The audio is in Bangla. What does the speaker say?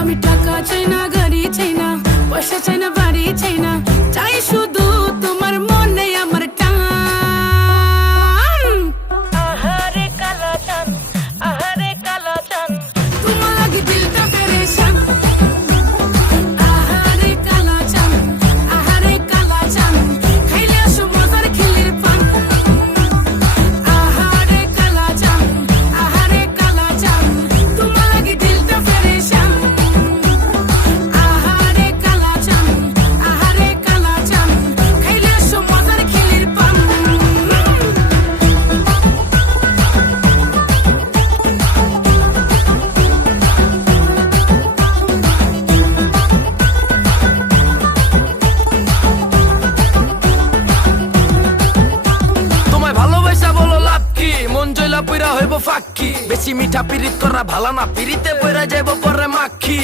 আমি টাকা চাই না, গাড়ি চাই না, পয়সা চাই না, বাড়ি চাই না, চাই শুধু তোমার মনে আমার টান। আহারে কালা চান, আহারে কালা চান, তোমার লাগে দিলটা পেরেশান। আহারে কালা চান, আহারে কালা চান, খাইলে আসো মজার খিলির পান। আহারে কালা চান, আহারে কালা চান, তোমার লাগে দিলটা পেরেশান। আহারে কালা চান, আহারে কালা চান, খাইলে আসো মজার খিলির পান। তোমায় ভালোবাসা বলো লাভ কি, মন জয়লা পইরা হইব ফাঁকি, বেশি মিঠা পিরিত করা ভালো না, পিরিতে পইরা যাইব পরে মাখি।